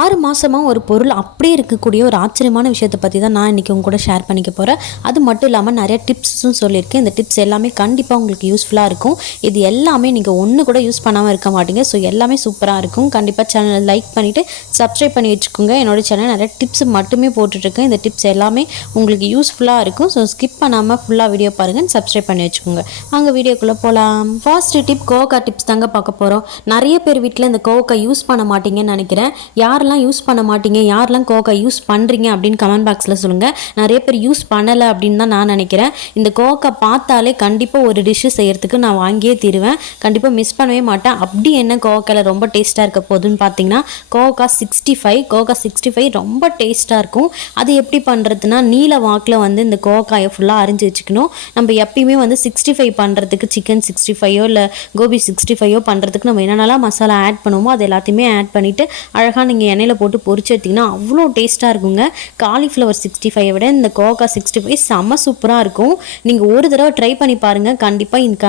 6 மாதமாக ஒரு பொருள் அப்படியே இருக்கக்கூடிய ஒரு ஆச்சரியமான விஷயத்தை பற்றி தான் நான் இன்றைக்கி உங்க கூட ஷேர் பண்ணிக்க போகிறேன். அது மட்டும் இல்லாமல் நிறைய டிப்ஸும் சொல்லியிருக்கேன். இந்த டிப்ஸ் எல்லாமே கண்டிப்பாக உங்களுக்கு யூஸ்ஃபுல்லாக இருக்கும். இது எல்லாமே நீங்கள் ஒன்று கூட யூஸ் பண்ணாமல் இருக்க மாட்டீங்க. ஸோ எல்லாமே சூப்பராக இருக்கும். கண்டிப்பாக சேனலை லைக் பண்ணிவிட்டு சப்ஸ்கிரைப் பண்ணி வச்சுக்கோங்க. என்னோடய சேனல் நிறைய டிப்ஸ் மட்டுமே போட்டுட்ருக்கேன். இந்த டிப்ஸ் எல்லாமே உங்களுக்கு யூஸ்ஃபுல்லாக இருக்கும். ஸோ ஸ்கிப் பண்ணாமல் ஃபுல்லாக வீடியோ பாருங்கள், சப்ஸ்கிரைப் பண்ணி வச்சுக்கோங்க. வாங்க வீடியோக்குள்ளே போகலாம். ஃபர்ஸ்ட் டிப் கோவக்கா டிப்ஸ் தாங்க பார்க்க போகிறோம். நிறைய பேர் வீட்டில் இந்த கோவக்கா யூஸ் பண்ண மாட்டீங்கன்னு நினைக்கிறேன். யாரெல்லாம் யூஸ் பண்ண மாட்டீங்க, யாரெல்லாம் கோவக்காய் யூஸ் பண்ணுறீங்க அப்படின்னு கமெண்ட் பாக்ஸில் சொல்லுங்கள். நிறைய பேர் யூஸ் பண்ணலை அப்படின்னு தான் நான் நினைக்கிறேன். இந்த கோவக்காய் பார்த்தாலே கண்டிப்பாக ஒரு டிஷ்ஷு செய்கிறதுக்கு நான் வாங்கியே தீருவேன். கண்டிப்பாக மிஸ் பண்ணவே மாட்டேன். அப்படி என்ன கோவக்காயில் ரொம்ப டேஸ்ட்டாக இருக்க போகுதுன்னு பார்த்தீங்கன்னா கோவக்காய் 65 ரொம்ப டேஸ்ட்டாக இருக்கும். அது எப்படி பண்ணுறதுனா நீல வாக்கில் வந்து இந்த கோவக்காயை ஃபுல்லாக அரிஞ்சு வச்சுக்கணும். நம்ம எப்பயுமே வந்து 65 பண்ணுறதுக்கு சிக்கன் 65 இல்லை கோபி 65 பண்ணுறதுக்கு நம்ம என்னென்னலாம் மசாலா ஆட் பண்ணுவோமோ அது எல்லாத்தையுமே ஆட் பண்ணிவிட்டு அழகாக நீங்கள் எண்ணெயில் போட்டு பொரிச்சு எடுத்திங்கன்னா அவ்வளோ டேஸ்ட்டாக இருக்குங்க. காலிஃப்ளவர் 65 விட இந்த கோவக்காய் 65 செம்ம சூப்பராக இருக்கும். நீங்கள் ஒரு தடவை ட்ரை பண்ணி பாருங்கள். கண்டிப்பாக இந்த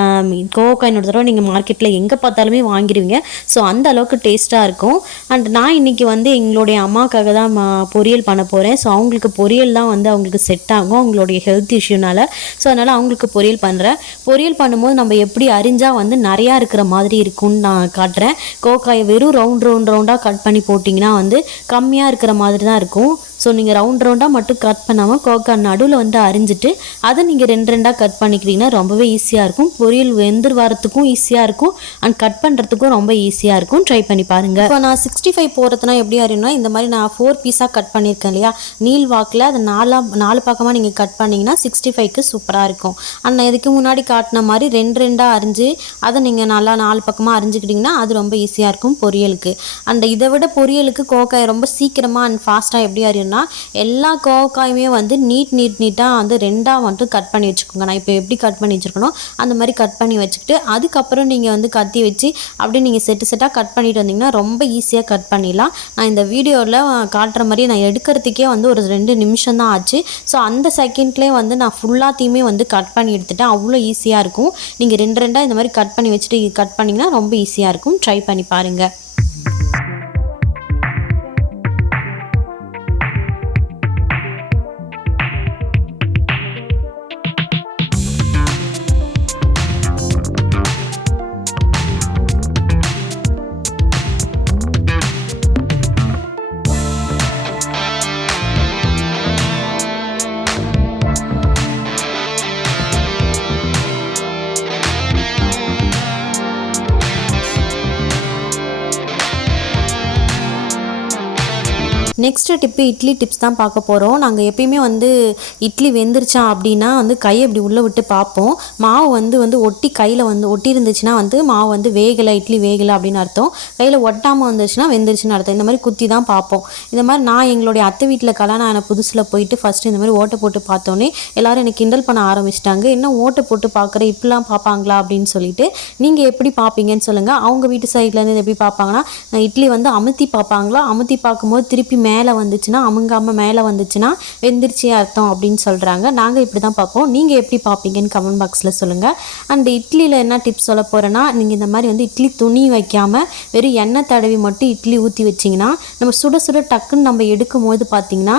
கோவக்காய் இன்னொரு தடவை நீங்கள் மார்க்கெட்டில் எங்கே பார்த்தாலுமே வாங்கிடுவீங்க. ஸோ அந்த அளவுக்கு டேஸ்ட்டாக இருக்கும். அண்ட் நான் இன்றைக்கி வந்து எங்களுடைய அம்மாவுக்காக தான் பொரியல் பண்ண போகிறேன். ஸோ அவங்களுக்கு பொரியல் தான் வந்து அவங்களுக்கு செட் ஆகும் அவங்களுடைய ஹெல்த் இஷ்யூனால். ஸோ அதனால் அவங்களுக்கு பொரியல் பண்ணுறேன். பொரியல் பண்ணும்போது நம்ம எப்படி அரிஞ்சால் வந்து நிறையா இருக்கிற மாதிரி இருக்கும்னு நான் காட்டுறேன். கோவக்காயை வெறும் ரவுண்டாக கட் பண்ணி போட்டிங்கன்னா வந்து கம்மியாக இருக்கிற மாதிரி தான் இருக்கும். ஸோ நீங்கள் ரவுண்டாக மட்டும் கட் பண்ணாமல் கோவக்காய் நடுவில் வந்து அரிஞ்சிட்டு அதை நீங்கள் ரெண்டாக கட் பண்ணிக்கிறீங்கன்னா ரொம்பவே ஈஸியாக இருக்கும். பொரியல் வெந்துரு வரத்துக்கும் ஈஸியாக இருக்கும் அண்ட் கட் பண்ணுறதுக்கும் ரொம்ப ஈஸியாக இருக்கும். ட்ரை பண்ணி பாருங்கள். இப்போ நான் 65 போகிறதுனா எப்படி அறியும்னா இந்த மாதிரி நான் 4 பீஸாக கட் பண்ணியிருக்கேன் இல்லையா, நீல் வாக்கில் அதை 4 பக்கமாக நீங்கள் கட் பண்ணிங்கன்னா 65க்கு சூப்பராக இருக்கும். அண்ட் இதுக்கு முன்னாடி காட்டின மாதிரி ரெண்டாக அரிஞ்சு அதை நீங்கள் நல்லா 4 பக்கமாக அரிஞ்சுக்கிட்டிங்கன்னா அது ரொம்ப ஈஸியாக இருக்கும் பொரியலுக்கு. அண்ட் இதை விட பொரியலுக்கு கோவக்காய் ரொம்ப சீக்கிரமாக அண்ட் ஃபாஸ்ட்டாக எப்படி அறியும்னா எல்லா கோவக்காயுமே வந்து நீட்டாக வந்து ரெண்டாக மட்டும் கட் பண்ணி வச்சுக்கோங்க. நான் இப்போ எப்படி கட் பண்ணி வச்சுருக்கணும் அந்த மாதிரி கட் பண்ணி வச்சுக்கிட்டு அதுக்கப்புறம் நீங்கள் வந்து கத்தி வச்சு அப்படியே நீங்கள் செட்டாக கட் பண்ணிட்டு வந்தீங்கன்னா ரொம்ப ஈஸியாக கட் பண்ணிடலாம். நான் இந்த வீடியோவில் காட்டுற மாதிரி நான் எடுக்கிறதுக்கே வந்து ஒரு 2 நிமிஷம் தான் ஆச்சு. ஸோ அந்த செகண்ட்லேயே வந்து நான் ஃபுல்லாத்தையுமே வந்து கட் பண்ணி எடுத்துட்டேன். அவ்வளோ ஈஸியாக இருக்கும். நீங்கள் ரெண்டாக இந்த மாதிரி கட் பண்ணி வச்சுட்டு கட் பண்ணிங்கன்னா ரொம்ப ஈஸியாக இருக்கும். ட்ரை பண்ணி பாருங்கள். நெக்ஸ்ட் டிப்பு இட்லி டிப்ஸ் தான் பார்க்க போகிறோம். நாங்கள் எப்பயுமே வந்து இட்லி வெந்துருச்சா அப்படின்னா வந்து கையை இப்படி உள்ளே விட்டு பார்ப்போம். மாவு வந்து ஒட்டி கையில் வந்து ஒட்டி இருந்துச்சுன்னா வந்து மாவு வந்து வேகலை, இட்லி வேகலை அப்படின்னு அர்த்தம். கையில் ஒட்டாமல் வந்துச்சுன்னா வெந்துருச்சுன்னு அர்த்தம். இந்த மாதிரி குத்தி தான் பார்ப்போம். இந்த மாதிரி நான் எங்களுடைய அத்தை வீட்டில் கல்யாணம் ஆன புதுசில் போயிட்டு ஃபஸ்ட்டு இந்த மாதிரி ஓட்டை போட்டு பார்த்தோன்னே எல்லோரும் எனக்கு கிண்டல் பண்ண ஆரம்பிச்சிட்டாங்க. என்ன ஓட்டை போட்டு பார்க்குற, இப்படிலாம் பார்ப்பாங்களா அப்படின்னு சொல்லிட்டு. நீங்கள் எப்படி பார்ப்பீங்கன்னு சொல்லுங்கள். அவங்க வீட்டு சைட்லேருந்து எப்படி பார்ப்பாங்கன்னா இட்லி வந்து அமுத்தி பார்ப்பாங்களா, அமுத்தி பார்க்கும்போது திருப்பி மேலே வந்துச்சுன்னா அமுங்காமல் மேலே வந்துச்சுன்னா வெந்திருச்சி அர்த்தம் அப்படின்னு சொல்கிறாங்க. நாங்கள் இப்படி தான் பார்ப்போம். நீங்கள் எப்படி பார்ப்பீங்கன்னு கமெண்ட் பாக்ஸில் சொல்லுங்கள். அண்ட் இட்லியில் என்ன டிப்ஸ் சொல்ல போகிறேன்னா நீங்கள் இந்த மாதிரி வந்து இட்லி துணி வைக்காமல் வெறும் எண்ணெய் தடவி மட்டும் இட்லி ஊற்றி வச்சிங்கன்னா நம்ம சுட டக்குன்னு நம்ம எடுக்கும் போது பார்த்திங்கன்னா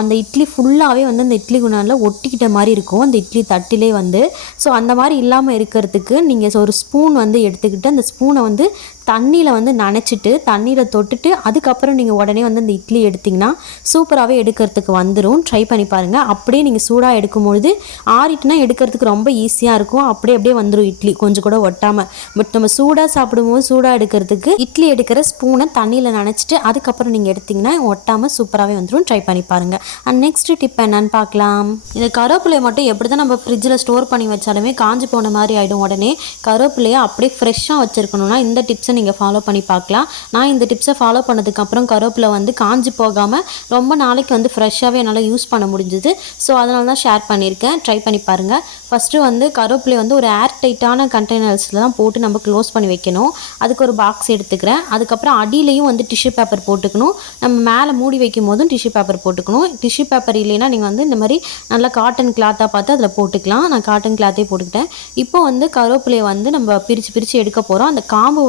அந்த இட்லி ஃபுல்லாகவே வந்து அந்த இட்லி குணாலில் ஒட்டிக்கிட்ட மாதிரி இருக்கும் அந்த இட்லி தட்டிலே வந்து. ஸோ அந்த மாதிரி இல்லாமல் இருக்கிறதுக்கு நீங்கள் ஒரு ஸ்பூன் வந்து எடுத்துக்கிட்டு அந்த ஸ்பூனை வந்து தண்ணியில் வந்து நனைச்சிட்டு தண்ணியில் தொட்டுட்டு அதுக்கப்புறம் நீங்கள் உடனே வந்து அந்த இட்லி எடுத்திங்கன்னா சூப்பராகவே எடுக்கிறதுக்கு வந்துடும். ட்ரை பண்ணி பாருங்கள். அப்படியே நீங்கள் சூடாக எடுக்கும்பொழுது ஆறிட்டுனா எடுக்கிறதுக்கு ரொம்ப ஈஸியாக இருக்கும். அப்படியே வந்துடும் இட்லி கொஞ்சம் கூட ஒட்டாமல். பட் நம்ம சூடாக சாப்பிடும்போது சூடாக எடுக்கிறதுக்கு இட்லி எடுக்கிற ஸ்பூனை தண்ணியில் நனைச்சிட்டு அதுக்கப்புறம் நீங்கள் எடுத்திங்கன்னா ஒட்டாமல் சூப்பராகவே வந்துடும். ட்ரை பண்ணி பாருங்கள். அண்ட் நெக்ஸ்ட் டிப் என்னன்னு பார்க்கலாம். இந்த கருவேப்பிலையை மட்டும் எப்படி தான் நம்ம ஃப்ரிட்ஜில் ஸ்டோர் பண்ணி வச்சாலுமே காஞ்சி போன மாதிரி ஆகிடும். உடனே கருவேப்பிலையை அப்படியே ஃப்ரெஷ்ஷாக வச்சுருக்கணும்னா இந்த டிப்ஸை நீங்கள் ஃபாலோ பண்ணி பார்க்கலாம். நான் இந்த டிப்ஸை ஃபாலோ பண்ணதுக்கப்புறம் கருவேப்பிலை வந்து காஞ்சி போகாமல் ரொம்ப நாளைக்கு வந்து ஃப்ரெஷ்ஷாகவே என்னால் யூஸ் பண்ண முடிஞ்சுது. ஸோ அதனால தான் ஷேர் பண்ணியிருக்கேன். ட்ரை பண்ணி பாருங்கள். ஃபஸ்ட்டு வந்து கருவேப்பிலை வந்து ஒரு ஏர் டைட்டான கண்டெய்னர்ஸில் தான் போட்டு நம்ம க்ளோஸ் பண்ணி வைக்கணும். அதுக்கு ஒரு பாக்ஸ் எடுத்துக்கிறேன். அதுக்கப்புறம் அடியிலையும் வந்து டிஷ்யூ பேப்பர் போட்டுக்கணும். நம்ம மேலே மூடி வைக்கும் போதும் டிஷ்யூ பேப்பர் போட்டுக்கணும். டிஷ்யூ பேப்பர் இல்லைன்னா நீங்கள் வந்து இந்த மாதிரி நல்லா காட்டன் கிளாத்தாக பார்த்து அதில் போட்டுக்கலாம். நான் காட்டன் கிளாத்தே போட்டுக்கிட்டேன். இப்போ வந்து கருவேப்பிலையை வந்து நம்ம பிரித்து எடுக்க போகிறோம். அந்த காம்பு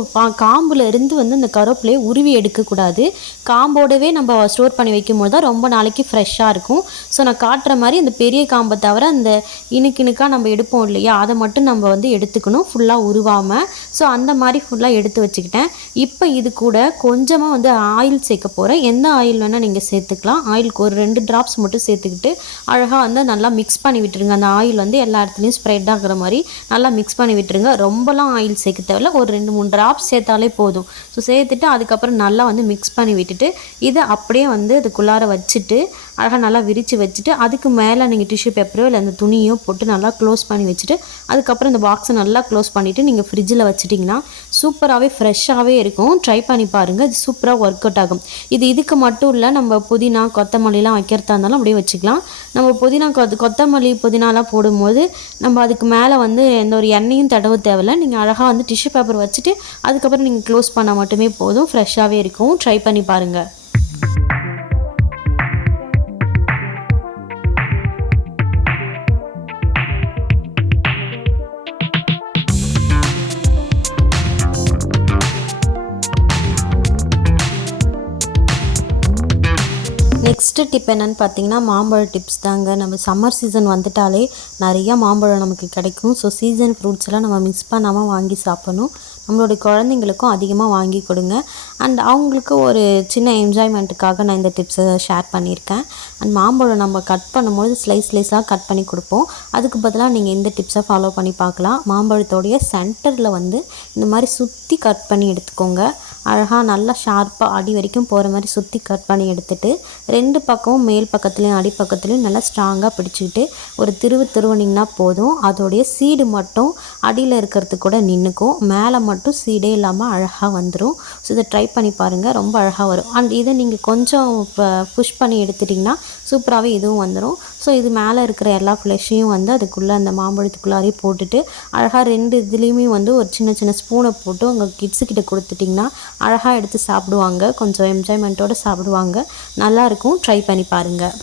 காம்பில் இருந்து வந்து இந்த கருவேப்பிலையை உருவி எடுக்கக்கூடாது. காம்போடவே நம்ம ஸ்டோர் பண்ணி வைக்கும்போது தான் ரொம்ப நாளைக்கு ஃப்ரெஷ்ஷாக இருக்கும். ஸோ நான் காட்டுற மாதிரி அந்த பெரிய காம்பை தவிர அந்த இனுக்காக நம்ம எடுப்போம் இல்லையா, அதை மட்டும் நம்ம வந்து எடுத்துக்கணும், ஃபுல்லாக உருவாமல். ஸோ அந்த மாதிரி ஃபுல்லாக எடுத்து வச்சுக்கிட்டேன். இப்போ இது கூட கொஞ்சமாக வந்து ஆயில் சேர்க்க போகிறேன். எந்த ஆயில் வேணால் நீங்கள் சேர்த்துக்கலாம். ஆயிலுக்கு ஒரு 2 ட்ராப்ஸ் மட்டும் சேர்த்துக்கிட்டு அழகாக வந்து நல்லா மிக்ஸ் பண்ணி விட்டுருங்க. அந்த ஆயில் வந்து எல்லா இடத்துலையும் ஸ்ப்ரெட் ஆகிற மாதிரி நல்லா மிக்ஸ் பண்ணி விட்டுருங்க. ரொம்பலாம் ஆயில் சேர்க்க தேவையில்ல, ஒரு 2-3 ட்ராப்ஸ் சேர்த்தாலே போதும். ஸோ சேர்த்துட்டு அதுக்கப்புறம் நல்லா வந்து மிக்ஸ் பண்ணி விட்டுட்டு இதை அப்படியே வந்து அதுக்குள்ளார வச்சுட்டு அழகாக நல்லா விரித்து வச்சுட்டு அதுக்கு மேலே நீங்கள் டிஷ்யூ பேப்பரோ இல்லை அந்த துணியோ போட்டு நல்லா க்ளோஸ் பண்ணி வச்சுட்டு அதுக்கப்புறம் இந்த பாக்ஸை நல்லா க்ளோஸ் பண்ணிவிட்டு நீங்கள் ஃப்ரிட்ஜில் வச்சிட்டிங்கன்னா சூப்பராகவே ஃப்ரெஷ்ஷாகவே இருக்கும். ட்ரை பண்ணி பாருங்கள், இது சூப்பராக ஒர்க் அவுட் ஆகும். இதுக்கு மட்டும் இல்லை, நம்ம புதினா கொத்தமல்லிலாம் வைக்கிறதா இருந்தாலும் அப்படியே வச்சுக்கலாம். நம்ம புதினா கொத்தமல்லி புதினாலாம் போடும்போது நம்ம அதுக்கு மேலே வந்து எந்த ஒரு எண்ணெயும் தடவ தேவையில்லை. நீங்கள் அழகாக வந்து டிஷ்யூ பேப்பர் வச்சுட்டு அதுக்கப்புறம் நீங்கள் க்ளோஸ் பண்ணால் மட்டுமே போதும், ஃப்ரெஷ்ஷாகவே இருக்கும். ட்ரை பண்ணி பாருங்கள். நெக்ஸ்ட்டு டிப் என்னென்னு பார்த்தீங்கன்னா மாம்பழ டிப்ஸ் தாங்க. நம்ம சம்மர் சீசன் வந்துட்டாலே நிறையா மாம்பழம் நமக்கு கிடைக்கும். ஸோ சீசன் ஃப்ரூட்ஸ்லாம் நம்ம மிஸ் பண்ணாமல் வாங்கி சாப்பிடணும். நம்மளுடைய குழந்தைங்களுக்கும் அதிகமாக வாங்கி கொடுங்க. அண்ட் அவங்களுக்கு ஒரு சின்ன என்ஜாய்மெண்ட்டுக்காக நான் இந்த டிப்ஸை ஷேர் பண்ணியிருக்கேன். அண்ட் மாம்பழம் நம்ம கட் பண்ணும்போது ஸ்லைஸாக கட் பண்ணி கொடுப்போம். அதுக்கு பதிலாக நீங்கள் இந்த டிப்ஸை ஃபாலோ பண்ணி பார்க்கலாம். மாம்பழத்தோடைய சென்டரில் வந்து இந்த மாதிரி சுற்றி கட் பண்ணி எடுத்துக்கோங்க. அழகாக நல்லா ஷார்ப்பாக அடி வரைக்கும் போகிற மாதிரி சுற்றி கட் பண்ணி எடுத்துகிட்டு 2 பக்கமும் மேல் பக்கத்துலேயும் அடி பக்கத்துலேயும் நல்லா ஸ்ட்ராங்காக பிடிச்சிக்கிட்டு ஒரு திருவுனிங்கன்னா போதும். அதோடைய சீடு மட்டும் அடியில் இருக்கிறது கூட நின்றுக்கும், மேலே மட்டும் சீடே இல்லாமல் அழகாக வந்துடும். ஸோ இதை ட்ரை பண்ணி பாருங்கள், ரொம்ப அழகாக வரும். அண்ட் இதை நீங்கள் கொஞ்சம் புஷ் பண்ணி எடுத்துட்டிங்கன்னா சூப்பராகவே இதுவும் வந்துடும். ஸோ இது மேலே இருக்கிற எல்லா ஃப்ளெஷ்ஷையும் வந்து அதுக்குள்ளே அந்த மாம்பழத்துக்குள்ளாரே போட்டுட்டு அழகாக 2 இதுலேயுமே வந்து ஒரு சின்ன ஸ்பூனை போட்டு உங்கள் கிட்ஸுக்கிட்ட கொடுத்துட்டிங்கன்னா அழகாக எடுத்து சாப்பிடுவாங்க. கொஞ்சம் என்ஜாய்மெண்ட்டோடு சாப்பிடுவாங்க. நல்லாயிருக்கும். ட்ரை பண்ணி பாருங்கள்.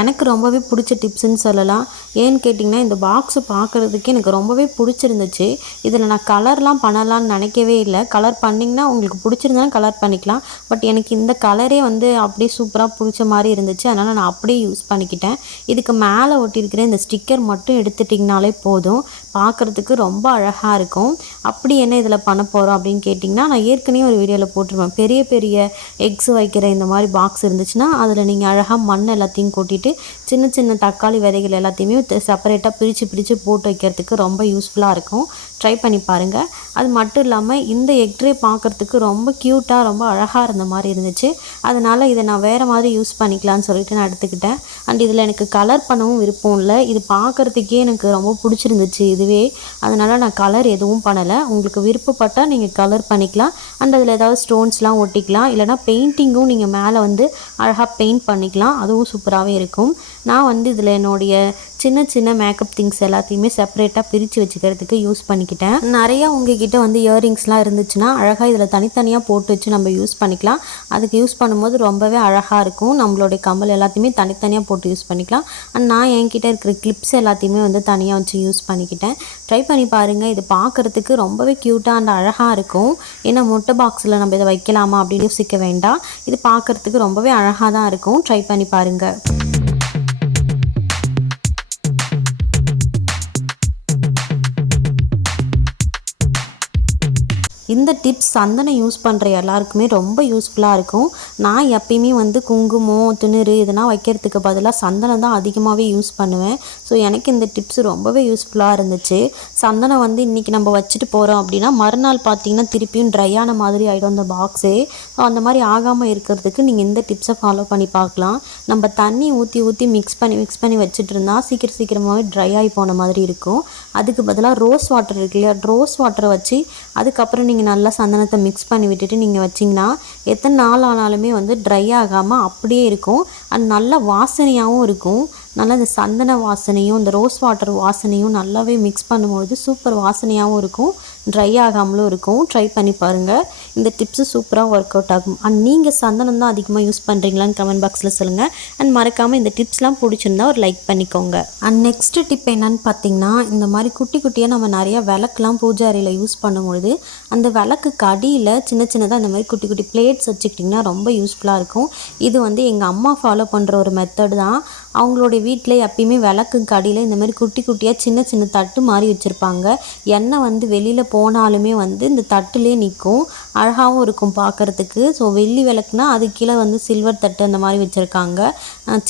எனக்கு ரொம்பவே பிடிச்ச டிப்ஸ்ன்னு சொல்லலாம். ஏன்னு கேட்டிங்கன்னா இந்த பாக்ஸு பார்க்குறதுக்கே எனக்கு ரொம்பவே பிடிச்சிருந்துச்சு. இதில் நான் கலர்லாம் பண்ணலான்னு நினைக்கவே இல்லை. கலர் பண்ணிங்கன்னா உங்களுக்கு பிடிச்சிருந்தாலும் கலர் பண்ணிக்கலாம். பட் எனக்கு இந்த கலரே வந்து அப்படியே சூப்பராக பிடிச்ச மாதிரி இருந்துச்சு. அதனால் நான் அப்படியே யூஸ் பண்ணிக்கிட்டேன். இதுக்கு மேலே ஒட்டியிருக்கிற இந்த ஸ்டிக்கர் மட்டும் எடுத்துட்டிங்கனாலே போதும், பார்க்குறதுக்கு ரொம்ப அழகாக இருக்கும். அப்படி என்ன இதில் பண்ண போகிறோம் அப்படின்னு கேட்டிங்கன்னா, நான் ஏற்கனவே ஒரு வீடியோவில் போட்டிருப்பேன். பெரிய எக்ஸ் வைக்கிற இந்த மாதிரி பாக்ஸ் இருந்துச்சுன்னா அதில் நீங்கள் அழகாக மண் எல்லாத்தையும் கொட்டிட்டு சின்ன தக்காளி விதைகள் எல்லாத்தையுமே செப்பரேட்டாக பிரித்து போட்டு வைக்கிறதுக்கு ரொம்ப யூஸ்ஃபுல்லாக இருக்கும். ட்ரை பண்ணி பாருங்கள். அது மட்டும் இல்லாமல் இந்த எக் ட்ரே பார்க்குறதுக்கு ரொம்ப க்யூட்டாக ரொம்ப அழகாக இருந்த மாதிரி இருந்துச்சு. அதனால் இதை நான் வேறு மாதிரி யூஸ் பண்ணிக்கலான்னு சொல்லிட்டு நான் எடுத்துக்கிட்டேன். அண்ட் இதில் எனக்கு கலர் பண்ணவும் விருப்பம் இல்லை. இது பார்க்குறதுக்கே எனக்கு ரொம்ப பிடிச்சிருந்துச்சு இதுவே. அதனால் நான் கலர் எதுவும் பண்ணலை. உங்களுக்கு விருப்பப்பட்டால் நீங்கள் கலர் பண்ணிக்கலாம். அண்ட் அதில் ஏதாவது ஸ்டோன்ஸ்லாம் ஒட்டிக்கலாம். இல்லைனா பெயிண்டிங்கும் நீங்கள் மேலே வந்து அழகாக பெயிண்ட் பண்ணிக்கலாம். அதுவும் சூப்பராகவே இருக்கும். நான் வந்து இதில் என்னுடைய சின்ன மேக்கப் திங்ஸ் எல்லாத்தையுமே செப்பரேட்டாக பிரித்து வச்சுக்கிறதுக்கு யூஸ் பண்ணிக்கிட்டேன். நிறையா உங்ககிட்ட வந்து இயரிங்ஸ்லாம் இருந்துச்சுன்னா அழகாக இதில் தனித்தனியாக போட்டு வச்சு நம்ம யூஸ் பண்ணிக்கலாம். அதுக்கு யூஸ் பண்ணும்போது ரொம்பவே அழகாக இருக்கும். நம்மளுடைய கம்மல் எல்லாத்தையுமே தனித்தனியாக போட்டு யூஸ் பண்ணிக்கலாம். அண்ட் நான் என்கிட்ட இருக்கிற கிளிப்ஸ் எல்லாத்தையுமே வந்து தனியாக வச்சு யூஸ் பண்ணிக்கிட்டேன். ட்ரை பண்ணி பாருங்கள். இது பார்க்குறதுக்கு ரொம்பவே க்யூட்டாக அண்ட் அழகாக இருக்கும். ஏன்னா மொட்டை பாக்ஸில் நம்ம இதை வைக்கலாமா அப்படின்னு யோசிக்க வேண்டாம். இது பார்க்குறதுக்கு ரொம்பவே அழகாக தான் இருக்கும். ட்ரை பண்ணி பாருங்கள். இந்த டிப்ஸ் சந்தனம் யூஸ் பண்ணுற எல்லாருக்குமே ரொம்ப யூஸ்ஃபுல்லாக இருக்கும். நான் எப்பயுமே வந்து குங்குமம், திணறு இதெல்லாம் வைக்கிறதுக்கு பதிலாக சந்தனம் தான் அதிகமாகவே யூஸ் பண்ணுவேன். ஸோ எனக்கு இந்த டிப்ஸ் ரொம்பவே யூஸ்ஃபுல்லாக இருந்துச்சு. சந்தனம் வந்து இன்றைக்கி நம்ம வச்சுட்டு போகிறோம் அப்படின்னா மறுநாள் பார்த்திங்கன்னா திருப்பியும் ட்ரை ஆன மாதிரி ஆகிடும் அந்த பாக்ஸே. ஸோ அந்த மாதிரி ஆகாமல் இருக்கிறதுக்கு நீங்கள் இந்த டிப்ஸை ஃபாலோ பண்ணி பார்க்கலாம். நம்ம தண்ணி ஊற்றி ஊற்றி மிக்ஸ் பண்ணி வச்சுட்டு இருந்தால் சீக்கிரமாகவே ட்ரை ஆகி போன மாதிரி இருக்கும். அதுக்கு பதிலாக ரோஸ் வாட்டர் இருக்கு இல்லையா, ரோஸ் வாட்டரை வச்சு அதுக்கப்புறம் நீங்கள் நல்லா சந்தனத்தை மிக்ஸ் பண்ணி விட்டுட்டு நீங்கள் வச்சிங்கன்னா எத்தனை நாள் ஆனாலுமே வந்து ட்ரை ஆகாமல் அப்படியே இருக்கும். அது நல்ல வாசனையாகவும் இருக்கும். நல்லா இந்த சந்தன வாசனையும் இந்த ரோஸ் வாட்டர் வாசனையும் நல்லாவே மிக்ஸ் பண்ணும்பொழுது சூப்பர் வாசனையாகவும் இருக்கும், ட்ரை ஆகாமலும் இருக்கும். ட்ரை பண்ணி பாருங்கள். இந்த டிப்ஸு சூப்பராக ஒர்க் அவுட் ஆகும். அண்ட் நீங்கள் சந்தனம் தான் அதிகமாக யூஸ் பண்ணுறீங்களான்னு கமெண்ட் பாக்ஸில் சொல்லுங்கள். அண்ட் மறக்காமல் இந்த டிப்ஸ்லாம் பிடிச்சிருந்தா ஒரு லைக் பண்ணிக்கோங்க. அண்ட் நெக்ஸ்ட் டிப் என்னன்னு பார்த்தீங்கன்னா, இந்த மாதிரி குட்டி குட்டியாக நம்ம நிறையா விளக்குலாம் பூஜை அறையில் யூஸ் பண்ணும்பொழுது அந்த விளக்குக்கு அடியில் சின்னதாக இந்த மாதிரி குட்டி குட்டி பிளேட்ஸ் வச்சுக்கிட்டிங்கன்னா ரொம்ப யூஸ்ஃபுல்லாக இருக்கும். இது வந்து எங்கள் அம்மா ஃபாலோ பண்ணுற ஒரு மெத்தட் தான். அவங்களுடைய வீட்டில் எப்பயுமே விளக்குக்கு அடியில் இந்த மாதிரி குட்டி குட்டியாக சின்ன தட்டு மாதிரி வச்சுருப்பாங்க. எண்ணெய் வந்து வெளியில் போனாலுமே வந்து இந்த தட்டுலேயே நிற்கும், அழகாகவும் இருக்கும் பார்க்குறதுக்கு. ஸோ வெள்ளி விளக்குனா அது கீழே வந்து சில்வர் தட்டு அந்த மாதிரி வச்சுருக்காங்க.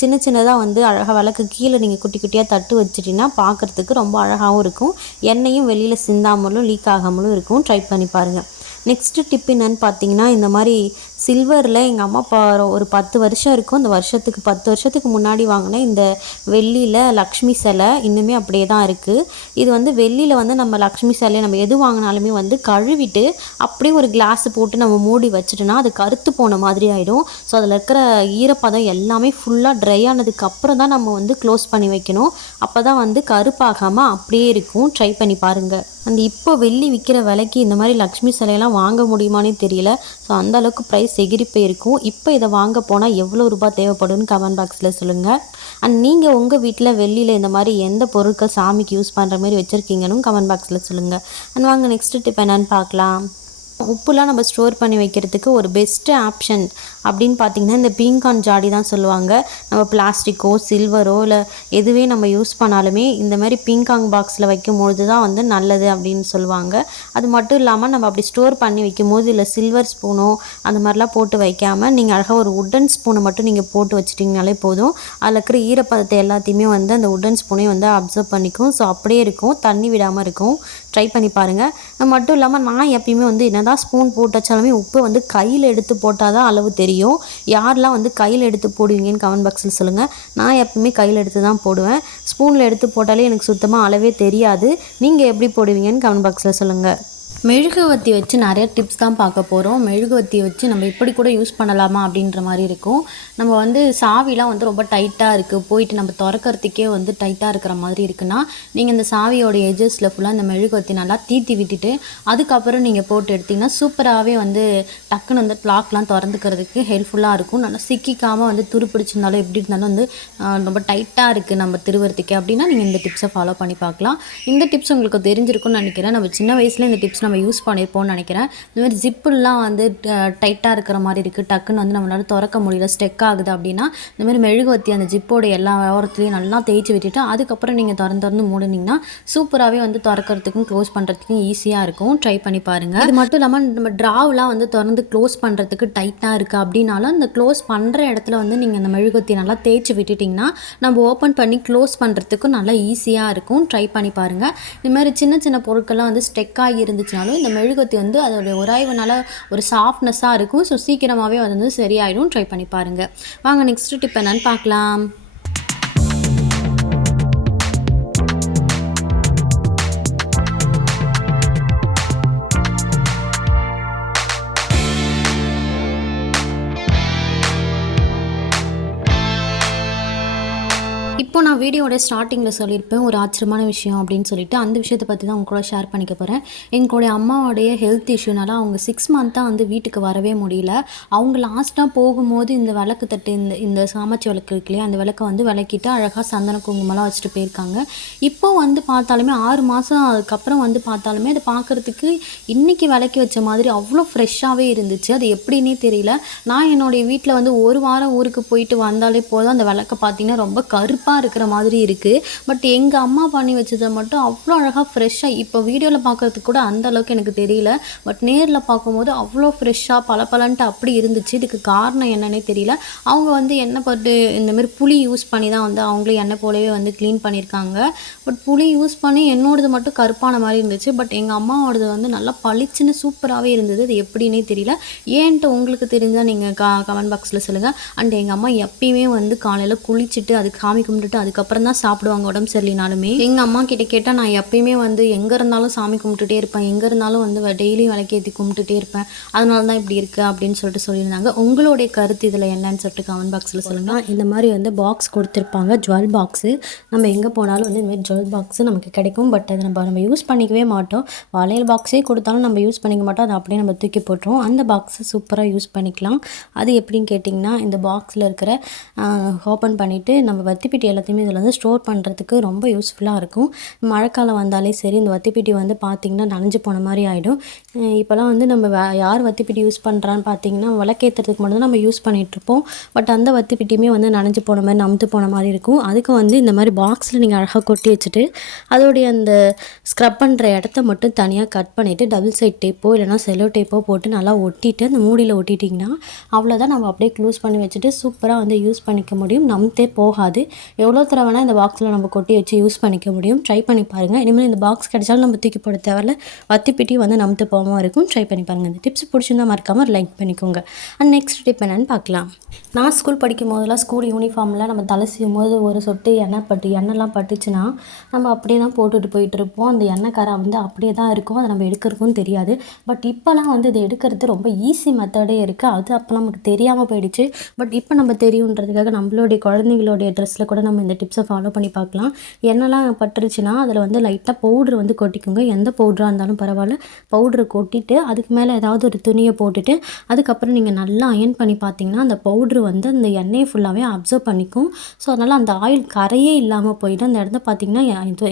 சின்னதாக வந்து அழகாக விளக்கு கீழே நீங்கள் குட்டி குட்டியாக தட்டு வச்சிட்டிங்கன்னா பார்க்குறதுக்கு ரொம்ப அழகாகவும் இருக்கும். எண்ணெயும் வெளியில் சிந்தாமலும் லீக் ஆகாமலும் இருக்கும். ட்ரை பண்ணி பாருங்கள். நெக்ஸ்ட்டு டிப் என்னன்னு பார்த்தீங்கன்னா, இந்த மாதிரி சில்வரில் எங்கள் அம்மா அப்பா ஒரு 10 வருஷம் இருக்கும். அந்த 10 வருஷத்துக்கு முன்னாடி வாங்கின இந்த வெள்ளியில் லக்ஷ்மி சிலை இன்னுமே அப்படியே தான் இருக்குது. இது வந்து வெள்ளியில் வந்து நம்ம லக்ஷ்மி சிலையை நம்ம எது வாங்கினாலுமே வந்து கழுவிட்டு அப்படியே ஒரு கிளாஸ் போட்டு நம்ம மூடி வச்சுட்டோன்னா அது கருத்து போன மாதிரி ஆகிடும். ஸோ அதில் இருக்கிற ஈரப்பதம் எல்லாமே ஃபுல்லாக ட்ரை ஆனதுக்கு அப்புறம் தான் நம்ம வந்து க்ளோஸ் பண்ணி வைக்கணும். அப்போ தான் வந்து கருப்பாகாமல் அப்படியே இருக்கும். ட்ரை பண்ணி பாருங்கள். அந்த இப்போ வெள்ளி விற்கிற விலைக்கு இந்த மாதிரி லக்ஷ்மி சிலையெல்லாம் வாங்க முடியுமானே தெரியல. ஸோ அந்தளவுக்கு ப்ரைஸ் எகிரி போயிருக்கும். இப்போ இதை வாங்க போனால் எவ்வளோ ரூபாய் தேவைப்படும்னு கமெண்ட் பாக்ஸில் சொல்லுங்கள். அண்ட் நீங்கள் உங்கள் வீட்டில் வெள்ளியில் இந்த மாதிரி எந்த பொருட்கள் சாமிக்கு யூஸ் பண்ணுற மாதிரி வச்சுருக்கீங்கன்னு கமெண்ட் பாக்ஸில் சொல்லுங்கள். அண்ட் வாங்க நெக்ஸ்ட் டிப் என்னன்னு பார்க்கலாம். உப்புலாம் நம்ம ஸ்டோர் பண்ணி வைக்கிறதுக்கு ஒரு பெஸ்ட்டு ஆப்ஷன் அப்படின்னு பார்த்திங்கன்னா இந்த பீங்கான் ஜாடி தான் சொல்லுவாங்க. நம்ம பிளாஸ்டிக்கோ சில்வரோ இல்லை எதுவே நம்ம யூஸ் பண்ணாலுமே இந்த மாதிரி பீங்காங் பாக்ஸில் வைக்கும்பொழுது தான் வந்து நல்லது அப்படின்னு சொல்லுவாங்க. அது மட்டும் இல்லாமல் நம்ம அப்படி ஸ்டோர் பண்ணி வைக்கும்போது இல்லை சில்வர் ஸ்பூனோ அந்த மாதிரிலாம் போட்டு வைக்காமல் நீங்கள் அழகாக ஒரு உட்டன் ஸ்பூனை மட்டும் நீங்கள் போட்டு வச்சிட்டிங்கனாலே போதும். அதில் இருக்கிற ஈரப்பதத்தை எல்லாத்தையுமே வந்து அந்த உட்டன் ஸ்பூனே வந்து அப்சர்வ் பண்ணிக்கும். ஸோ அப்படியே இருக்கும், தண்ணி விடாமல் இருக்கும். ட்ரை பண்ணி பாருங்கள். அது மட்டும் இல்லாமல் நான் எப்பயுமே வந்து என்னதான் ஸ்பூன் போட்டு வச்சாலுமே உப்பு வந்து கையில் எடுத்து போட்டால் தான் அளவு தெரியும். யாரெல்லாம் வந்து கையில் எடுத்து போடுவீங்கன்னு கமெண்ட் பாக்ஸில் சொல்லுங்கள். நான் எப்பயுமே கையில் எடுத்து தான் போடுவேன். ஸ்பூனில் எடுத்து போட்டாலே எனக்கு சுத்தமாக அளவே தெரியாது. நீங்கள் எப்படி போடுவீங்கன்னு கமெண்ட் பாக்ஸில் சொல்லுங்கள். மெழுகுவர்த்தி வச்சு நிறைய டிப்ஸ் தான் பார்க்க போகிறோம். மெழுகுவர்த்தி வச்சு நம்ம இப்படி கூட யூஸ் பண்ணலாமா அப்படின்ற மாதிரி இருக்கும். நம்ம வந்து சாவிலாம் வந்து ரொம்ப டைட்டாக இருக்குது, போயிட்டு நம்ம திறக்கிறதுக்கே வந்து டைட்டாக இருக்கிற மாதிரி இருக்குன்னா நீங்கள் இந்த சாவியோட எஜஸில் ஃபுல்லாக இந்த மெழுகுவர்த்தி நல்லா தீத்தி விட்டுட்டு அதுக்கப்புறம் நீங்கள் போட்டு எடுத்திங்கன்னா சூப்பராகவே வந்து டக்குன்னு வந்து லாக்லாம் திறந்துக்கிறதுக்கு ஹெல்ப்ஃபுல்லாக இருக்கும். நல்லா சிக்கிக்காமல் வந்து துரு பிடிச்சிருந்தாலும் எப்படி இருந்தாலும் வந்து ரொம்ப டைட்டாக இருக்குது நம்ம திருவறதுக்கு அப்படின்னா நீங்கள் இந்த டிப்ஸை ஃபாலோ பண்ணி பார்க்கலாம். இந்த டிப்ஸ் உங்களுக்கு தெரிஞ்சிருக்கும்னு நினைக்கிறேன். நம்ம சின்ன வயசில் இந்த டிப்ஸ் நம்ம யூஸ் பண்ணியிருப்போம்னு நினைக்கிறேன். இந்த மாதிரி ஜிப்புலாம் வந்து டைட்டாக இருக்கிற மாதிரி இருக்குது, டக்குன்னு வந்து நம்மளால திறக்க முடியல, ஸ்டெக் ஆகுது அப்படின்னா இந்த மாதிரி மெழுகுவர்த்தி அந்த ஜிப்போட எல்லா ஓரத்துலையும் நல்லா தேய்ச்சி விட்டுட்டு அதுக்கப்புறம் நீங்கள் திறந்து மூடினீங்கன்னா சூப்பராகவே வந்து திறக்கிறதுக்கும் க்ளோஸ் பண்ணுறதுக்கும் ஈஸியாக இருக்கும். ட்ரை பண்ணி பாருங்கள். இது மட்டும் இல்லாமல் நம்ம ட்ராவெலாம் வந்து திறந்து க்ளோஸ் பண்ணுறதுக்கு டைட்டாக இருக்குது அப்படின்னாலும் அந்த க்ளோஸ் பண்ணுற இடத்துல வந்து நீங்கள் அந்த மெழுகுவர்த்தி நல்லா தேய்ச்சி விட்டுட்டிங்கன்னா நம்ம ஓப்பன் பண்ணி க்ளோஸ் பண்ணுறதுக்கும் நல்லா ஈஸியாக இருக்கும். ட்ரை பண்ணி பாருங்கள். இது மாதிரி சின்ன பொருட்கள்லாம் வந்து ஸ்டெக் ஆகி இருந்துச்சுனாலும் இந்த மெழுகுவர்த்தி வந்து அதோடைய உராய்வுனால ஒரு சாஃப்ட்னஸாக இருக்கும். ஸோ சீக்கிரமாகவே வந்து சரியாயிடும். ட்ரை பண்ணி பாருங்கள். வாங்க நெக்ஸ்ட் டிப் என்னன்னு பார்க்கலாம். இப்போ நான் வீடியோட ஸ்டார்டிங்கில் சொல்லியிருப்பேன் ஒரு ஆச்சரியமான விஷயம் அப்படின்னு சொல்லிட்டு அந்த விஷயத்தை பற்றி தான் உங்க கூட ஷேர் பண்ணிக்க போகிறேன். எங்களுடைய அம்மாவோடைய ஹெல்த் இஷ்யூனால அவங்க 6 மந்த்தாக வந்து வீட்டுக்கு வரவே முடியல. அவங்க லாஸ்ட்டாக போகும்போது இந்த விளக்கு தட்டு இந்த சாமச்சி விளக்கு இருக்கு இல்லையா, அந்த விளக்கை வந்து விளக்கிட்டு அழகாக சந்தன குங்குமம்லாம் வச்சுட்டு போயிருக்காங்க. இப்போ வந்து பார்த்தாலுமே 6 மாதம் அதுக்கப்புறம் வந்து பார்த்தாலுமே அதை பார்க்குறதுக்கு இன்றைக்கி விளக்கி வச்ச மாதிரி அவ்வளோ ஃப்ரெஷ்ஷாகவே இருந்துச்சு. அது எப்படின்னே தெரியல. நான் என்னுடைய வீட்டில் வந்து ஒரு வாரம் ஊருக்கு போயிட்டு வந்தாலே போதும் அந்த விளக்கை பார்த்திங்கன்னா ரொம்ப கருப்பு கசப்பாக இருக்கிற மாதிரி இருக்குது. பட் எங்கள் அம்மா பண்ணி வச்சதை மட்டும் அவ்வளோ அழகாக ஃப்ரெஷ்ஷாக இப்போ வீடியோவில் பார்க்குறதுக்கு கூட அந்த அளவுக்கு எனக்கு தெரியல. பட் நேரில் பார்க்கும்போது அவ்வளோ ஃப்ரெஷ்ஷாக பளபளன்ட்டு அப்படி இருந்துச்சு. இதுக்கு காரணம் என்னன்னே தெரியல. அவங்க வந்து எண்ணெய் போட்டு இந்தமாரி புளி யூஸ் பண்ணி தான் வந்து அவங்களே எண்ணெய் போலவே வந்து க்ளீன் பண்ணியிருக்காங்க. பட் புளி யூஸ் பண்ணி என்னோடது மட்டும் கருப்பான மாதிரி இருந்துச்சு. பட் எங்கள் அம்மாவோடது வந்து நல்லா பளிச்சுன்னு சூப்பராகவே இருந்தது. அது எப்படின்னே தெரியல. ஏன்ட்டு உங்களுக்கு தெரிஞ்சால் நீங்கள் கமெண்ட் பாக்ஸில் சொல்லுங்கள். அண்ட் எங்கள் அம்மா எப்பயுமே வந்து காலையில் குளிச்சுட்டு அதுக்கு சாமி கும்பிட்டுட்டு அதுக்கப்புறம் தான் சாப்பிடுவாங்க. உடம்பு சரியில்லைனாலுமே எங்கள் அம்மா கிட்ட கேட்டால் நான் எப்பயுமே வந்து எங்கே இருந்தாலும் சாமி கும்பிட்டுட்டே இருப்பேன், எங்கே இருந்தாலும் வந்து டெய்லியும் விளக்கேற்றி கும்பிட்டுட்டே இருப்பேன், அதனால தான் இப்படி இருக்குது அப்படின்னு சொல்லிட்டு சொல்லியிருந்தாங்க. உங்களுடைய கருத்து இதில் என்னன்னு சொல்லிட்டு கமெண்ட் பாக்ஸில் சொல்லுங்கள். இந்த மாதிரி வந்து பாக்ஸ் கொடுத்துருப்பாங்க, ஜுவல் பாக்ஸு. நம்ம எங்கே போனாலும் வந்து இந்தமாதிரி ஜுவல் பாக்ஸு நமக்கு கிடைக்கும். பட் அதை நம்ம யூஸ் பண்ணிக்கவே மாட்டோம். வளையல் பாக்ஸே கொடுத்தாலும் நம்ம யூஸ் பண்ணிக்க மாட்டோம். அதை அப்படியே நம்ம தூக்கி போட்டுருவோம். அந்த பாக்ஸை சூப்பராக யூஸ் பண்ணிக்கலாம். அது எப்படின்னு கேட்டிங்கன்னா, இந்த பாக்ஸில் இருக்கிற ஓப்பன் பண்ணிவிட்டு நம்ம வத்திப்பெட்டி எல்லாத்தையுமே இதில் வந்து ஸ்டோர் பண்ணுறதுக்கு ரொம்ப யூஸ்ஃபுல்லாக இருக்கும். மழைக்காலம் வந்தாலே சரி, இந்த வத்திப்பெட்டி வந்து பார்த்திங்கன்னா நனைஞ்சு போன மாதிரி ஆகிடும். இப்போலாம் வந்து நம்ம யார் வத்திப்பெட்டி யூஸ் பண்ணுறான்னு பார்த்தீங்கன்னா விளக்கேற்றுறதுக்கு மட்டும் தான் நம்ம யூஸ் பண்ணிகிட்ருப்போம். பட் அந்த வத்திப்பெட்டியுமே வந்து நனைஞ்சு போன மாதிரி நமுத்து போன மாதிரி இருக்கும். அதுக்கு வந்து இந்த மாதிரி பாக்ஸில் நீங்கள் அழகாக கொட்டி வச்சுட்டு அதோடைய அந்த ஸ்க்ரப் பண்ணுற இடத்த மட்டும் தனியாக கட் பண்ணிவிட்டு டபுள் சைட் டேப்போ இல்லைனா செல்லோ டேப்போ போட்டு நல்லா ஒட்டிட்டு அந்த மூடியில் ஒட்டிட்டிங்கன்னா அவ்வளோதான். நம்ம அப்படியே க்ளோஸ் பண்ணி வச்சுட்டு சூப்பராக வந்து யூஸ் பண்ணிக்க முடியும். நமுத்தே போகாது. எவ்வளோ தடவை வேணால் இந்த பாக்ஸில் நம்ம கொட்டி வச்சு யூஸ் பண்ணிக்க முடியும். ட்ரை பண்ணி பாருங்கள். இனிமேல் இந்த பாக்ஸ் கிடைச்சாலும் நம்ம தூக்கி போட தேவையில்ல. வத்திப்பெட்டி வந்து நமுத்து போகாமல் இருக்கும். ட்ரை பண்ணி பாருங்கள். இந்த டிப்ஸ் பிடிச்சிருந்தால் மறக்காமல் லைக் பண்ணிக்கோங்க. அண்ட் நெக்ஸ்ட் டிப் என்னென்னு பார்க்கலாம். நான் ஸ்கூல் படிக்கும் போதெல்லாம் ஸ்கூல் யூனிஃபார்மில் நம்ம தலை செய்யும் போது ஒரு சொட்டு எண்ணெய்லாம் பட்டுச்சுன்னா நம்ம அப்படியே தான் போட்டுட்டு போயிட்டு இருப்போம். அந்த எண்ணெய் கரை வந்து அப்படியே தான் இருக்கும். அதை நம்ம எடுக்கிறதுக்கும் தெரியாது. பட் இப்போலாம் வந்து இது எடுக்கிறது ரொம்ப ஈஸி மெத்தடே இருக்குது. அது அப்போலாம் நமக்கு தெரியாமல் போயிடுச்சு. பட் இப்போ நம்ம தெரியுன்றதுக்காக நம்மளுடைய குழந்தைங்களுடைய ட்ரெஸ்ஸில் கூட நம்ம இந்த டிப்ஸை ஃபாலோ பண்ணி பார்க்கலாம். எண்ணெய்லாம் பட்டுருச்சுன்னா அதில் வந்து லைட்டாக பவுட்ரு வந்து கொட்டிக்கோங்க. எந்த பவுட்ராக இருந்தாலும் பரவாயில்ல. பவுட்ரு கொட்டிட்டு அதுக்கு மேலே ஏதாவது ஒரு துணியை போட்டுட்டு அதுக்கப்புறம் நீங்கள் நல்லா அயர்ன் பண்ணி பார்த்தீங்கன்னா அந்த பவுட்ரு வந்து அந்த எண்ணெயை ஃபுல்லாகவே அப்சர்வ் பண்ணிக்கும். ஸோ அதனால் அந்த ஆயில் கரையே இல்லாமல் போயிட்டு அந்த இடத்த பார்த்திங்கன்னா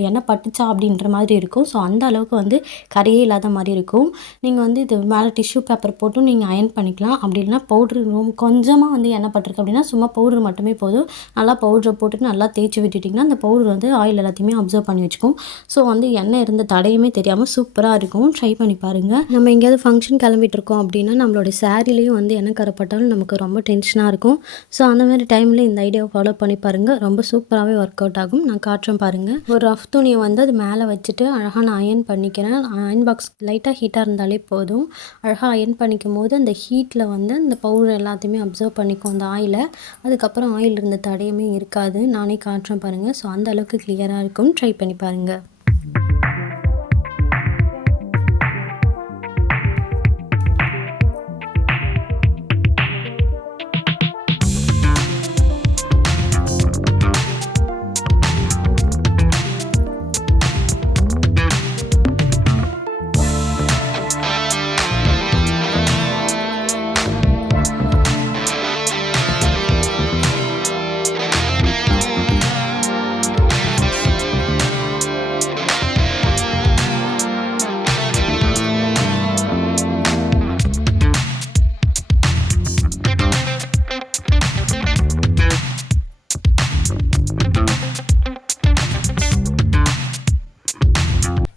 எண்ணெய் பட்டுச்சா அப்படின்ற மாதிரி இருக்கும். ஸோ அந்த அளவுக்கு வந்து கரையே இல்லாத மாதிரி இருக்கும். நீங்கள் வந்து இது மேலே டிஷ்யூ பேப்பர் போட்டும் நீங்கள் அயர்ன் பண்ணிக்கலாம். அப்படி இல்லைனா பவுட்ரு கொஞ்சமாக வந்து எண்ணெய் பட்டிருக்கு அப்படின்னா சும்மா பவுட்ரு மட்டுமே போதும். நல்லா பவுட்ரை போட்டுட்டு நல்லா தேய்ச்சி விட்டுட்டிங்கன்னா அந்த பவுட்ரு வந்து ஆயில் எல்லாத்தையுமே அப்சர்வ் பண்ணி வச்சுக்கும். ஸோ வந்து எண்ணெய் இருந்த தடையுமே தெரியாமல் சூப்பராக இருக்கும். ட்ரை பண்ணி பாருங்கள். நம்ம எங்கேயாவது ஃபங்க்ஷன் கிளம்பிட்டு இருக்கோம் அப்படின்னா நம்மளோட சாரிலையும் வந்து எண்ணெய் கரைப்பட்டாலும் நமக்கு ரொம்ப டென்ஷனாக இருக்கும். ஸோ அந்த மாதிரி டைமில் இந்த ஐடியாவை ஃபாலோ பண்ணி பாருங்கள். ரொம்ப சூப்பராகவே ஒர்க் அவுட் ஆகும். நான் காட்டுறேன் பாருங்கள். ஒரு ரஃப் துணியை வந்து அது மேலே வச்சுட்டு அழகாக நான் அயர்ன் பண்ணிக்கிறேன். அயர்ன் பாக்ஸ் லைட்டாக ஹீட்டாக இருந்தாலே போதும். அழகாக அயர்ன் பண்ணிக்கும் போது அந்த ஹீட்டில் வந்து அந்த பவுடர் எல்லாத்தையுமே அப்சர்வ் பண்ணிக்கும் அந்த ஆயிலை. அதுக்கப்புறம் ஆயில் இருந்த தடையுமே இருக்காது. நானே காட்டுறேன் பாருங்கள். ஸோ அந்த அளவுக்கு கிளியராக இருக்கும். ட்ரை பண்ணி பாருங்கள்.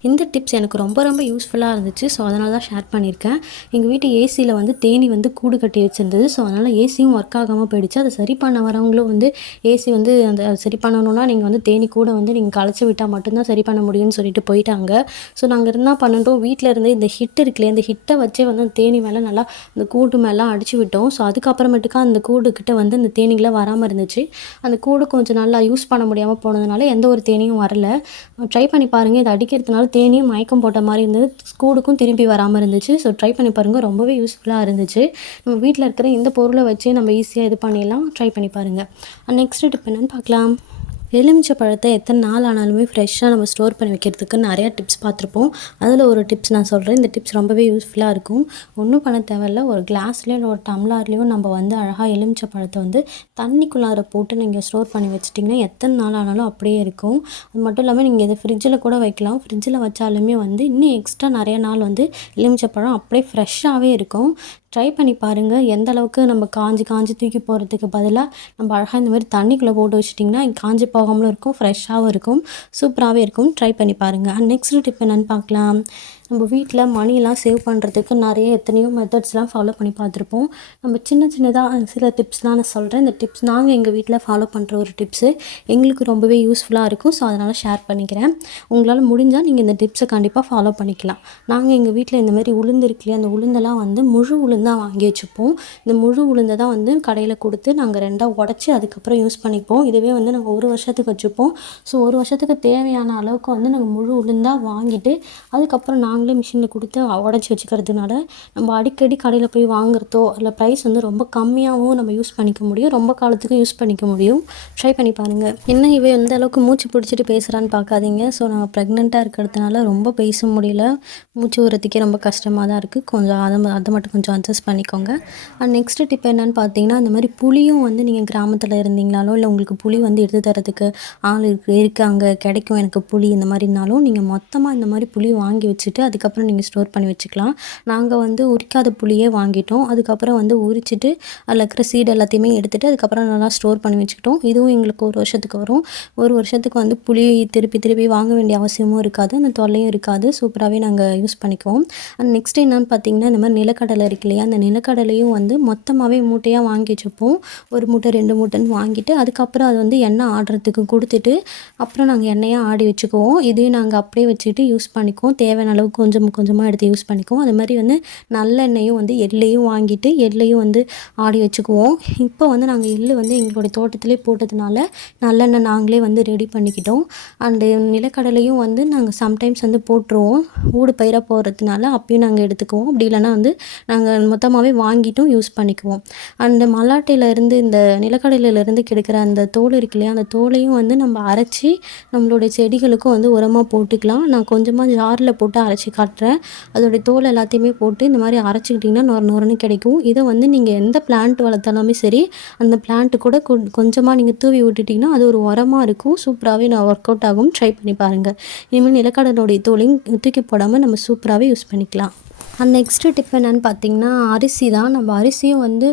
இந்த டிப்ஸ் எனக்கு ரொம்ப ரொம்ப யூஸ்ஃபுல்லாக இருந்துச்சு. ஸோ அதனால தான் ஷேர் பண்ணியிருக்கேன். எங்கள் வீட்டு ஏசியில் வந்து தேனி வந்து கூடு கட்டி வச்சுருந்தது. ஸோ அதனால் ஏசியும் ஒர்க் ஆகாமல் போயிடுச்சு. அதை சரி பண்ண வரவங்களும் வந்து ஏசி வந்து அந்த சரி பண்ணணுன்னா நீங்கள் வந்து தேனி கூட வந்து நீங்கள் களைச்சி விட்டால் மட்டும்தான் சரி பண்ண முடியும்னு சொல்லிட்டு போயிட்டாங்க. ஸோ நாங்கள் என்ன பண்ணிட்டோம், வீட்டில் இருந்து இந்த ஹிட் இருக்குல்லையே, இந்த ஹிட்டை வச்சே வந்து அந்த தேனி மேலே நல்லா அந்த கூடு மேலாம் அடிச்சு விட்டோம். ஸோ அதுக்கப்புறமேட்டுக்கா அந்த கூடுக்கிட்ட வந்து அந்த தேனிகளை வராமல் இருந்துச்சு. அந்த கூடு கொஞ்சம் நல்லா யூஸ் பண்ண முடியாமல் போனதுனால எந்த ஒரு தேனியும் வரல. ட்ரை பண்ணி பாருங்கள். இதை அடிக்கிறதுனால தேனியும் மயக்கம் போட்ட மாதிரி இருந்தது. கூடுக்கும் திரும்பி வராமல் இருந்துச்சு. ஸோ ட்ரை பண்ணி பாருங்கள். ரொம்பவே யூஸ்ஃபுல்லாக இருந்துச்சு. நம்ம வீட்டில் இருக்கிற இந்த பொருளை வச்சு நம்ம ஈஸியாக இது பண்ணிடலாம். ட்ரை பண்ணி பாருங்கள். நெக்ஸ்ட் டிப் என்னென்னு பார்க்கலாம். எலுமிச்சை பழத்தை எத்தனை நாள் ஆனாலுமே ஃப்ரெஷ்ஷாக நம்ம ஸ்டோர் பண்ணி வைக்கிறதுக்கு நிறையா டிப்ஸ் பார்த்துருப்போம். அதில் ஒரு டிப்ஸ் நான் சொல்கிறேன். இந்த டிப்ஸ் ரொம்பவே யூஸ்ஃபுல்லாக இருக்கும். ஒன்றும் பண்ண தேவையில்ல. ஒரு கிளாஸ்லேயோ இல்லை ஒரு டம்ளார்லேயோ நம்ம வந்து அழகாக எலுமிச்சை பழத்தை வந்து தண்ணிக்குள்ளார போட்டு நீங்கள் ஸ்டோர் பண்ணி வச்சிட்டிங்கன்னா எத்தனை நாள் ஆனாலும் அப்படியே இருக்கும். அது மட்டும் இல்லாமல் நீங்கள் இதை ஃப்ரிட்ஜில் கூட வைக்கலாம். ஃப்ரிட்ஜில் வச்சாலுமே வந்து இன்னும் எக்ஸ்ட்ரா நிறைய நாள் வந்து எலுமிச்சை பழம் அப்படியே ஃப்ரெஷ்ஷாகவே இருக்கும். ட்ரை பண்ணி பாருங்கள். எந்த அளவுக்கு நம்ம காஞ்சி காஞ்சி தூக்கி போடுறதுக்கு பதிலாக நம்ம அழகாக இந்த மாதிரி தண்ணிக்குள்ளே போட்டு வச்சிட்டிங்கன்னா காஞ்சி போகாமலும் இருக்கும், ஃப்ரெஷ்ஷாகவும் இருக்கும், சூப்பராகவே இருக்கும். ட்ரை பண்ணி பாருங்கள். அண்ட் நெக்ஸ்ட் டிப் என்னென்னு பார்க்கலாம். நம்ம வீட்டில் மணிலாம் சேவ் பண்ணுறதுக்கு நிறைய எத்தனையோ மெத்தட்ஸ்லாம் ஃபாலோ பண்ணி பார்த்துருப்போம். நம்ம சின்ன சின்னதாக சில டிப்ஸ்லாம் நான் சொல்கிறேன். இந்த டிப்ஸ் நாங்கள் எங்கள் வீட்டில் ஃபாலோ பண்ணுற ஒரு டிப்ஸு எங்களுக்கு ரொம்பவே யூஸ்ஃபுல்லாக இருக்கும். ஸோ அதனால் ஷேர் பண்ணிக்கிறேன். உங்களால் முடிஞ்சால் நீங்கள் இந்த டிப்ஸை கண்டிப்பாக ஃபாலோ பண்ணிக்கலாம். நாங்கள் எங்கள் வீட்டில் இந்த மாதிரி உளுந்து இருக்கு இல்லையா, அந்த உளுந்தெல்லாம் வந்து முழு உளுந்தாக வாங்கி வச்சுப்போம். இந்த முழு உளுந்தை தான் வந்து கடையில் கொடுத்து நாங்கள் 2ஆக உடச்சி அதுக்கப்புறம் யூஸ் பண்ணிப்போம். இதுவே வந்து நாங்கள் 1 வருஷத்துக்கு வச்சுப்போம். ஸோ 1 வருஷத்துக்கு தேவையான அளவுக்கு வந்து நாங்கள் முழு உளுந்தாக வாங்கிட்டு அதுக்கப்புறம் நாங்களே மிஷினில் கொடுத்து உடச்சி வச்சுக்கிறதுனால நம்ம அடிக்கடி கடையில் போய் வாங்குறதோ இல்லை ப்ரைஸ் வந்து ரொம்ப கம்மியாகவும் நம்ம யூஸ் பண்ணிக்க முடியும், ரொம்ப காலத்துக்கு யூஸ் பண்ணிக்க முடியும். ட்ரை பண்ணி பாருங்கள். என்ன இவ எந்த அளவுக்கு மூச்சு பிடிச்சிட்டு பேசுகிறான்னு பார்க்காதீங்க. ஸோ நான் ப்ரெக்னெண்ட்டாக இருக்கிறதுனால ரொம்ப பேச முடியல, மூச்சு விடுறதுக்கே ரொம்ப கஷ்டமாக தான் இருக்குது. கொஞ்சம் அதை மட்டும் கொஞ்சம் அட்ஜஸ்ட் பண்ணிக்கோங்க. அண்ட் நெக்ஸ்ட் டிப் என்னென்னு பார்த்தீங்கன்னா, இந்த மாதிரி புளியும் வந்து நீங்கள் கிராமத்தில் இருந்தீங்களாலோ இல்லை உங்களுக்கு புளி வந்து எடுத்து தரத்துக்கு ஆள் இருக்காங்க, கிடைக்கும் எனக்கு புளி இந்த மாதிரினாலும் நீங்கள் மொத்தமாக இந்த மாதிரி புளி வாங்கி வச்சுட்டு அதுக்கப்புறம் நீங்கள் ஸ்டோர் பண்ணி வச்சுக்கலாம். நாங்கள் வந்து உரிக்காத புளியே வாங்கிட்டோம். அதுக்கப்புறம் வந்து உரிச்சிட்டு அதில் இருக்கிற சீடு எல்லாத்தையுமே எடுத்துகிட்டு அதுக்கப்புறம் நல்லா ஸ்டோர் பண்ணி வச்சுக்கிட்டோம். இதுவும் எங்களுக்கு 1 வருஷத்துக்கு வரும். 1 வருஷத்துக்கு வந்து புளி திருப்பி திருப்பி வாங்க வேண்டிய அவசியமும் இருக்காது, அந்த தொல்லையும் இருக்காது. சூப்பராகவே நாங்கள் யூஸ் பண்ணிக்குவோம். அண்ட் நெக்ஸ்ட் என்னென்னு பார்த்தீங்கன்னா, இந்த மாதிரி நிலக்கடலை இருக்கு இல்லையா, அந்த நிலக்கடலையும் வந்து மொத்தமாகவே மூட்டையாக வாங்கி வச்சுப்போம். 1 மூட்டை 2 மூட்டைன்னு வாங்கிட்டு அதுக்கப்புறம் அது வந்து எண்ணெய் ஆடுறதுக்கு கொடுத்துட்டு அப்புறம் நாங்கள் எண்ணெயாக ஆடி வச்சுக்குவோம். இதையும் நாங்கள் அப்படியே வச்சுக்கிட்டு யூஸ் பண்ணிக்குவோம். தேவையான அளவுக்கு கொஞ்சம் கொஞ்சமாக எடுத்து யூஸ் பண்ணிக்குவோம். அது மாதிரி வந்து நல்லெண்ணெயும் வந்து எள்ளையும் வாங்கிட்டு எள்ளையும் வந்து ஆடி வச்சுக்குவோம். இப்போ வந்து நாங்கள் எள்ளு வந்து எங்களுடைய தோட்டத்திலே போட்டதுனால நல்லெண்ணெய் நாங்களே வந்து ரெடி பண்ணிக்கிட்டோம். அண்டு நிலக்கடலையும் வந்து நாங்கள் சம்டைம்ஸ் வந்து போட்டுருவோம். ஊடு பயிராக போடுறதுனால அப்பயும் நாங்கள் எடுத்துக்குவோம். அப்படி இல்லைனா வந்து நாங்கள் மொத்தமாகவே வாங்கிட்டும் யூஸ் பண்ணிக்குவோம். அந்த மல்லாட்டையிலேருந்து இந்த நிலக்கடலையிலேருந்து கிடைக்கிற அந்த தோல் இருக்கு இல்லையா, அந்த தோலையும் வந்து நம்ம அரைச்சி நம்மளுடைய செடிகளுக்கும் வந்து உரமாக போட்டுக்கலாம். நான் கொஞ்சமாக ஜாரில் போட்டு அரைச்சி காட்டுறேன். அதோடைய தோல் எல்லாத்தையுமே போட்டு இந்த மாதிரி அரைச்சிக்கிட்டிங்கன்னா நொரன்னு கிடைக்கும். இதை வந்து நீங்கள் எந்த பிளான்ட் வளர்த்தாலுமே சரி அந்த பிளான்ட்டு கூட கொஞ்சமாக நீங்கள் தூவி விட்டுட்டிங்கன்னா அது ஒரு உரமாக இருக்கும். சூப்பராகவே ஒர்க் அவுட் ஆகும். ட்ரை பண்ணி பாருங்கள். இனிமேல் நிலக்கடலோடைய தோலையும் தூக்கி போடாமல் நம்ம சூப்பராகவே யூஸ் பண்ணிக்கலாம். அண்ட் நெக்ஸ்ட்டு டிப் என்னென்னு பார்த்தீங்கன்னா, அரிசி தான். நம்ம அரிசியும் வந்து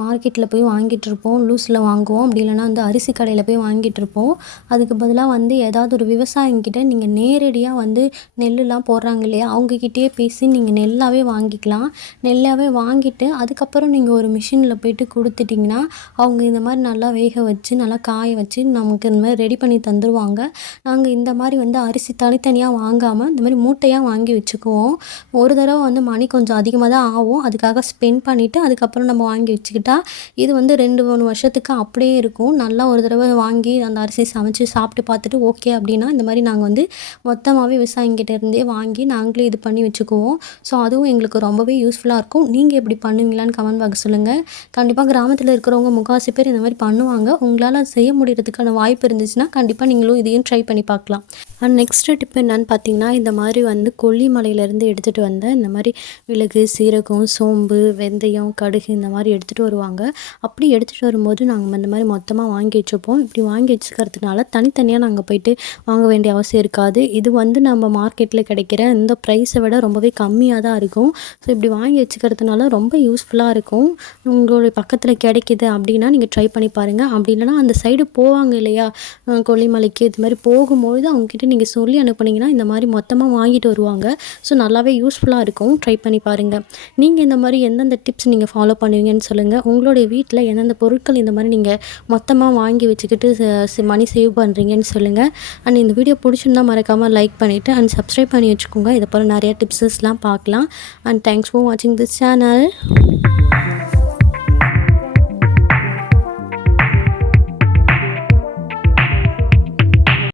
மார்க்கெட்டில் போய் வாங்கிட்டுருப்போம், லூஸில் வாங்குவோம். அப்படி இல்லைனா வந்து அரிசி கடையில் போய் வாங்கிட்டுருப்போம். அதுக்கு பதிலாக வந்து ஏதாவது ஒரு விவசாயிங்கிட்ட நீங்கள் நேரடியாக வந்து நெல்லுலாம் போடுறாங்க இல்லையா, அவங்கக்கிட்டேயே பேசி நீங்கள் நெல்லாகவே வாங்கிக்கலாம். நெல்லாகவே வாங்கிட்டு அதுக்கப்புறம் நீங்கள் ஒரு மிஷினில் போய்ட்டு கொடுத்துட்டிங்கன்னா அவங்க இந்த மாதிரி நல்லா வேக வச்சு நல்லா காய வச்சு நமக்கு இந்த மாதிரி ரெடி பண்ணி தந்துடுவாங்க. நாங்கள் இந்த மாதிரி வந்து அரிசி தனித்தனியாக வாங்காமல் இந்த மாதிரி மூட்டையாக வாங்கி வச்சுக்குவோம். ஒரு தடவை வந்து மணி கொஞ்சம் அதிகமாக தான் ஆகும். அதுக்காக ஸ்பெண்ட் பண்ணிவிட்டு அதுக்கப்புறம் நம்ம வாங்கி வச்சுக்கிட்டா இது வந்து 2-3 வருஷத்துக்கு அப்படியே இருக்கும். நல்லா ஒரு தடவை வாங்கி அந்த அரிசி சமைச்சு சாப்பிட்டு பார்த்துட்டு ஓகே அப்படின்னா இந்த மாதிரி நாங்கள் வந்து மொத்தமாகவே விவசாயிங்கிட்ட இருந்தே வாங்கி நாங்களே இது பண்ணி வச்சுக்குவோம். ஸோ அதுவும் எங்களுக்கு ரொம்பவே யூஸ்ஃபுல்லாக இருக்கும். நீங்கள் எப்படி பண்ணுவீங்களான்னு கமெண்ட் பாக்ஸ் சொல்லுங்கள். கண்டிப்பாக கிராமத்தில் இருக்கிறவங்க முக்கால்வாசி பேர் இந்த மாதிரி பண்ணுவாங்க. உங்களால் செய்ய முடியறதுக்கான வாய்ப்பு இருந்துச்சுன்னா கண்டிப்பாக நீங்களும் இதையும் ட்ரை பண்ணி பார்க்கலாம். அண்ட் நெக்ஸ்ட் டிப் என்னன்னு பார்த்தீங்கன்னா, இந்த மாதிரி வந்து கொல்லிமலையிலேருந்து எடுத்துகிட்டு வந்த இந்த மாதிரி மிளகு, சீரகம், சோம்பு, வெந்தயம், கடுகு இந்த மாதிரி எடுத்துகிட்டு வருவாங்க. அப்படி எடுத்துகிட்டு வரும்போது நாங்கள் இந்த மாதிரி மொத்தமாக வாங்கி வச்சுப்போம். இப்படி வாங்கி வச்சுக்கிறதுனால தனித்தனியாக நாங்கள் போயிட்டு வாங்க வேண்டிய அவசியம் இருக்காது. இது வந்து நம்ம மார்க்கெட்டில் கிடைக்கிற இந்த ப்ரைஸை விட ரொம்பவே கம்மியாக தான் இருக்கும். ஸோ இப்படி வாங்கி வச்சுக்கிறதுனால ரொம்ப யூஸ்ஃபுல்லாக இருக்கும். உங்களுடைய பக்கத்தில் கிடைக்கிது அப்படின்னா நீங்கள் ட்ரை பண்ணி பாருங்கள். அப்படி இல்லைனா அந்த சைடு போவாங்க இல்லையா, கொல்லிமலைக்கு இது மாதிரி போகும்போது அவங்கக்கிட்ட நீங்கள் சொல்லி அனுப்புனீங்கன்னா இந்த மாதிரி மொத்தமாக வாங்கிட்டு வருவாங்க. ஸோ நல்லாவே யூஸ்ஃபுல்லாக இருக்கும். ட்ரை பண்ணி பாருங்கள். நீங்கள் இந்த மாதிரி எந்தெந்த டிப்ஸ் நீங்கள் ஃபாலோ பண்ணுவீங்கன்னு சொல்லுங்கள். உங்களுடைய வீட்டில் எந்தெந்த பொருட்கள் இந்த மாதிரி நீங்கள் மொத்தமாக வாங்கி வச்சுக்கிட்டு மணி சேவ் பண்ணுறீங்கன்னு சொல்லுங்கள். அண்ட் இந்த வீடியோ பிடிச்சிருந்தா மறக்காமல் லைக் பண்ணிவிட்டு அண்ட் சப்ஸ்கிரைப் பண்ணி வச்சுக்கோங்க. இதை போல் நிறைய டிப்ஸஸ்லாம் பார்க்கலாம். அண்ட் தேங்க்ஸ் ஃபார் வாட்சிங் திஸ் சேனல்.